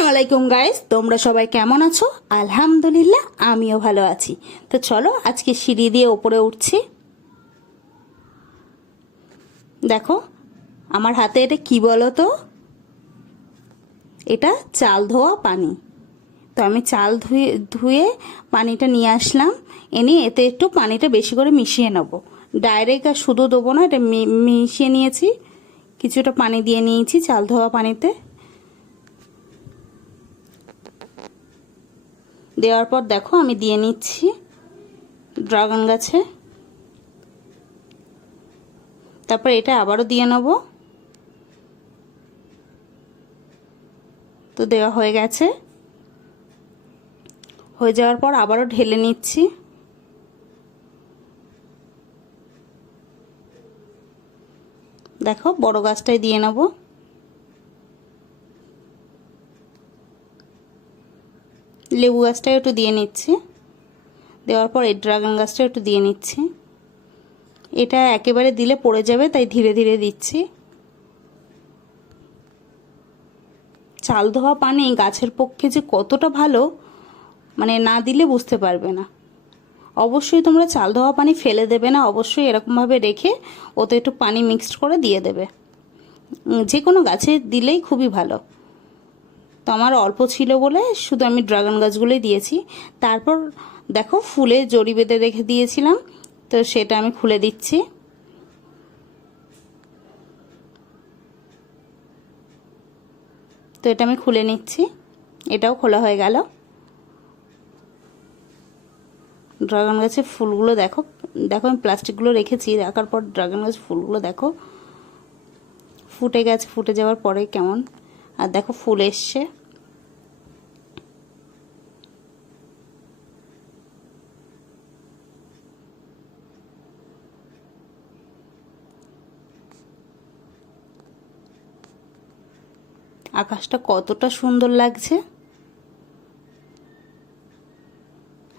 আসসালামু আলাইকুম গাইস তোমরা সবাই কেমন আছো? আলহামদুলিল্লাহ, আমিও ভালো আছি। তো চলো, আজকে সিঁড়ি দিয়ে ওপরে উঠছি। দেখো, আমার হাতে এটা কি বলো তো এটা চাল ধোয়া পানি। তো আমি চাল ধুয়ে ধুয়ে পানিটা নিয়ে আসলাম। এনে এতে একটু পানিটা বেশি করে মিশিয়ে নেব। ডাইরেক্ট আর শুধু দেবো না, এটা মিশিয়ে নিয়েছি। কিছুটা পানি দিয়ে নিয়েছি চাল ধোয়া পানিতে। দেওয়ার পর দেখো আমি দিয়ে নিচ্ছি ড্রাগন গাছে। তারপর এটা আবারও দিয়ে নেব। তো দেওয়া হয়ে গেছে। হয়ে যাওয়ার পর আবারও ঢেলে নিচ্ছি। দেখো বড় গাছটাই দিয়ে নেব। লেবু গাছটাও একটু দিয়ে নিচ্ছি। দেওয়ার পর এই ড্রাগন গাছটাও একটু দিয়ে নিচ্ছি। এটা একেবারে দিলে পড়ে যাবে, তাই ধীরে ধীরে দিচ্ছি। চাল ধোয়া পানি গাছের পক্ষে যে কতটা ভালো মানে না দিলে বুঝতে পারবে না। অবশ্যই তোমরা চাল ধোয়া পানি ফেলে দেবে না, অবশ্যই এরকমভাবে রেখে ওতে একটু পানি মিক্সড করে দিয়ে দেবে। যে কোনো গাছে দিলেই খুবই ভালো। আমার অল্প ছিল বলে শুধু আমি ড্রাগন গাছগুলোই দিয়েছি। তারপর দেখো ফুলে জড়ি বেঁধে রেখে দিয়েছিলাম, তো সেটা আমি খুলে দিচ্ছি। তো এটা আমি খুলে নিচ্ছি, এটাও খোলা হয়ে গেল। ড্রাগন গাছের ফুলগুলো দেখো দেখো আমি প্লাস্টিকগুলো রেখেছি, রাখার পর ড্রাগন গাছের ফুলগুলো দেখো। ফুটে গেছে, ফুটে যাওয়ার পরে কেমন। আর দেখো ফুল এসছে। আকাশটা কতটা সুন্দর লাগছে?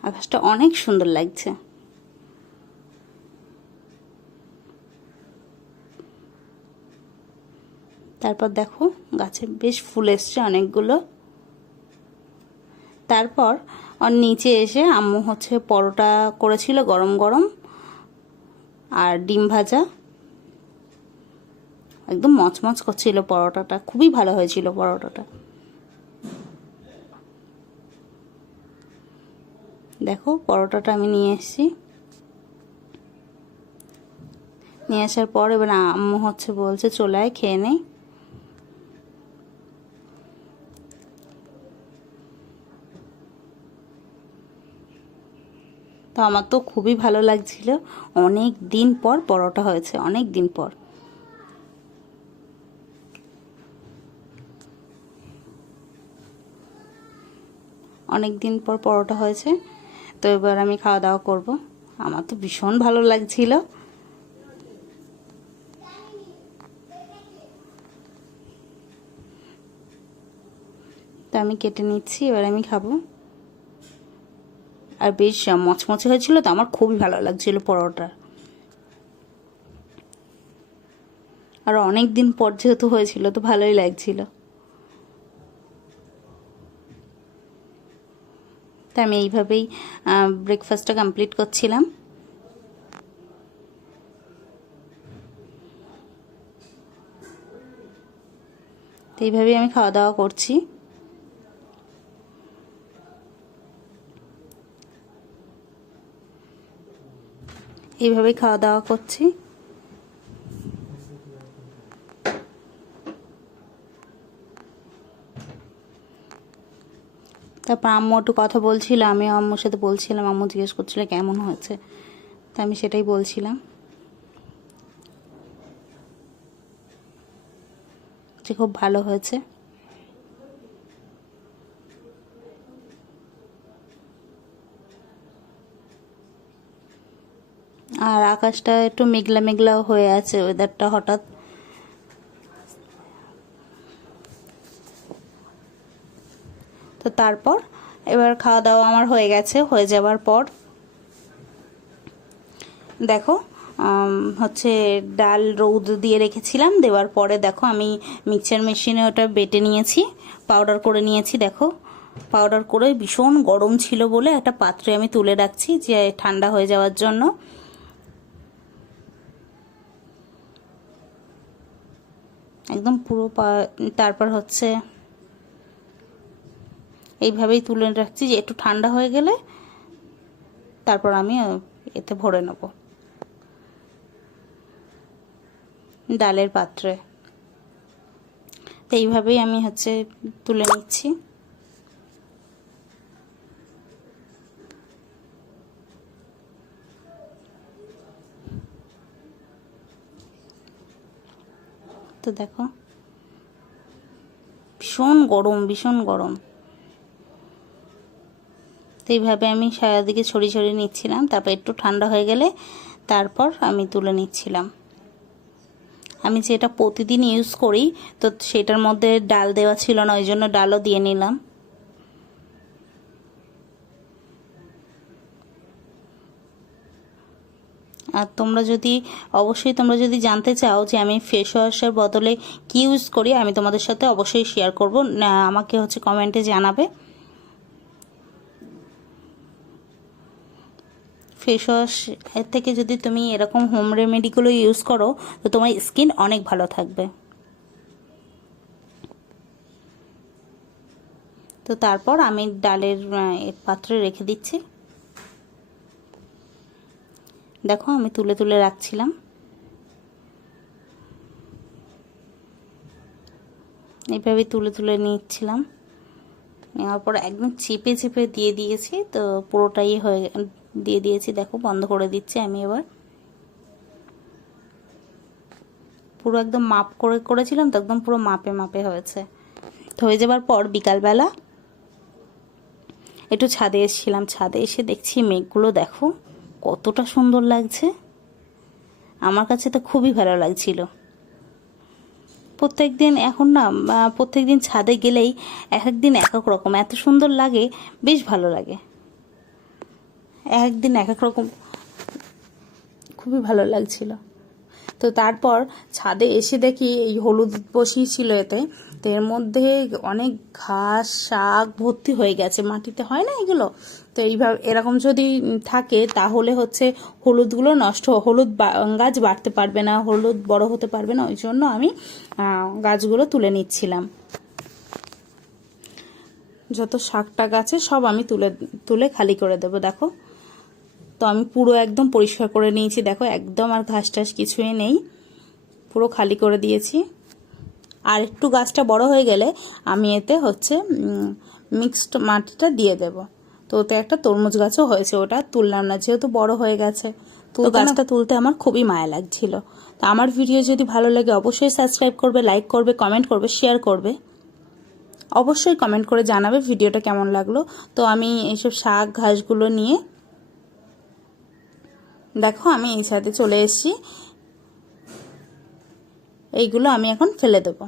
আকাশটা অনেক সুন্দর লাগছে। তারপর দেখো, গাছে বেশ ফুল এসছে অনেকগুলো। তারপর ওর নিচে এসে আম্মু হচ্ছে পরোটা করেছিল গরম গরম আর ডিম ভাজা। একদম মচমচ করছিল পরোটাটা। খুবই ভালো হয়েছিল পরোটাটা। দেখো, পরোটাটা আমি নিয়ে এসেছি। নিয়ে আসার পর এবার আম্মু হচ্ছে বলছে, চলে আয়, খেয়ে নেই। তো আমার তো খুবই ভালো লাগছিল। অনেক দিন পর পরোটা হয়েছে, অনেক দিন পর। অনেক দিন পর পরোটা হয়েছে। তো এবার আমি খাওয়া দাওয়া করব। আমার তো ভীষণ ভালো লাগছিল। তো আমি কেটে নিচ্ছি, এবার আমি খাব। আর বেশ মচমচে হয়েছিল তো আমার খুবই ভালো লাগছিল পরোটা। আর অনেক দিন পর যেহেতু হয়েছিল তো ভালোই লাগছিল। তো আমি এইভাবেই ব্রেকফাস্টটা কমপ্লিট করছিলাম। তো এইভাবেই আমি খাওয়া দাওয়া করছি। এইভাবেই খাওয়া দাওয়া করছি। তারপর আম্মু একটু কথা বলছিল আমি আম্মুর সাথে বলছিলাম, আম্মু জিজ্ঞেস করছিল কেমন হয়েছে। তা আমি সেটাই বলছিলাম। যে খুব ভালো হয়েছে। আর আকাশটা একটু মেঘলা মেঘলাও হয়ে আছে ওয়েদারটা হঠাৎ তারপর এবার খাওয়া দাওয়া আমার হয়ে গেছে, হয়ে যাওয়ার পর। দেখো হচ্ছে ডাল রৌদ দিয়ে রেখেছিলাম, দেওয়ার পরে দেখো আমি মিক্সচার মেশিনে ওটা বেটে নিয়েছি পাউডার করে নিয়েছি, দেখো। পাউডার করে ভীষণ গরম ছিল বলে একটা পাত্রে আমি তুলে রাখছি যে ঠান্ডা হয়ে যাওয়ার জন্য। একদম পুরো তারপর হচ্ছে এইভাবেই তুলে রাখছি যে একটু ঠান্ডা হয়ে গেলে তারপর আমি এতে ভরে নেব। ডালের পাত্রে। তো এইভাবেই আমি হচ্ছে তুলে নিচ্ছি। তো দেখো, ভীষণ গরম ভীষণ গরম। তো এইভাবে আমি সারাদিকে ছড়িয়ে ছড়িয়ে নিচ্ছিলাম। তারপর একটু ঠান্ডা হয়ে গেলে তারপর আমি তুলে নিচ্ছিলাম। আমি যেটা প্রতিদিন ইউজ করি, তো সেটার মধ্যে ডাল দেওয়া ছিল না, ওই জন্য ডালও দিয়ে নিলাম। আর তোমরা যদি, অবশ্যই তোমরা যদি জানতে চাও যে আমি ফেস ওয়াশের বদলে কি ইউজ করি, আমি তোমাদের সাথে অবশ্যই শেয়ার করব। আমাকে হচ্ছে কমেন্টে জানাবে। ফেস ওয়াশ এর থেকে যদি তুমি এরকম হোম রেমেডিগুলো ইউজ করো, তো তোমার স্কিন অনেক ভালো থাকবে। তো তারপর আমি ডালের পাত্রে রেখে দিচ্ছি। দেখো আমি তুলে তুলে রাখছিলাম। এইভাবে তুলে তুলে নিচ্ছিলাম। নেওয়ার পর একদম চেপে চেপে দিয়ে দিয়েছি, তো পুরোটাই হয়ে দিয়ে দিয়েছি, দেখো বন্ধ করে দিচ্ছি আমি এবার। পুরো একদম মাপ করে করেছিলাম তো একদম পুরো মাপে মাপে হয়েছে। তো হয়ে যাবার পর বিকালবেলা একটু ছাদে এসেছিলাম, ছাদে এসে দেখছি মেঘগুলো দেখো কতটা সুন্দর লাগছে। আমার কাছে তো খুবই ভালো লাগছিল। প্রত্যেক দিন এখন না প্রত্যেক দিন ছাদে গেলেই এক এক দিন এক এক রকম, এত সুন্দর লাগে, বেশ ভালো লাগে। এক এক এক রকম। খুবই ভালো লাগছিল। তো তারপর ছাদে এসে দেখি এই হলুদ বসিয়েছিল এতে। তো এর মধ্যে অনেক ঘাস, শাক ভর্তি হয়ে গেছে। মাটিতে হয় না এগুলো? তো এইভাবে এরকম যদি থাকে, তাহলে হচ্ছে হলুদগুলো নষ্ট, হলুদ গাছ বাড়তে পারবে না, হলুদ বড় হতে পারবে না। ওই জন্য আমি গাছগুলো তুলে নিচ্ছিলাম। যত শাকটা গাছে সব আমি তুলে তুলে খালি করে দেবো। দেখো। তো আমি পুরো একদম পরিষ্কার করে নিয়েছি। দেখো একদম আর ঘাস টাস কিছুই নেই। পুরো খালি করে দিয়েছি। আর একটু গাছটা বড় হয়ে গেলে আমি এতে হচ্ছে মিক্সড মাটিটা দিয়ে দেব। তো ওতে একটা তরমুজ গাছও হয়েছে ওটা তুললাম না যেহেতু বড় হয়ে গেছে। তো গাছটা তুলতে আমার খুবই মায়া লাগছিল। তো আমার ভিডিও যদি ভালো লাগে অবশ্যই সাবস্ক্রাইব করবে লাইক করবে কমেন্ট করবে শেয়ার করবে। অবশ্যই কমেন্ট করে জানাবে ভিডিওটা কেমন লাগল। তো আমি এইসব শাক ঘাসগুলো নিয়ে দেখো, আমি এই ছাদে চলে এসেছি। এইগুলো আমি এখন ফেলে দেব।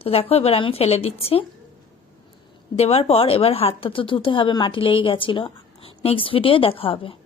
তো দেখো, এবার আমি ফেলে দিচ্ছি। দেওয়ার পর এবার হাতটা তো ধুতে হবে, মাটি লেগে গেছিল। নেক্সট ভিডিও দেখা হবে।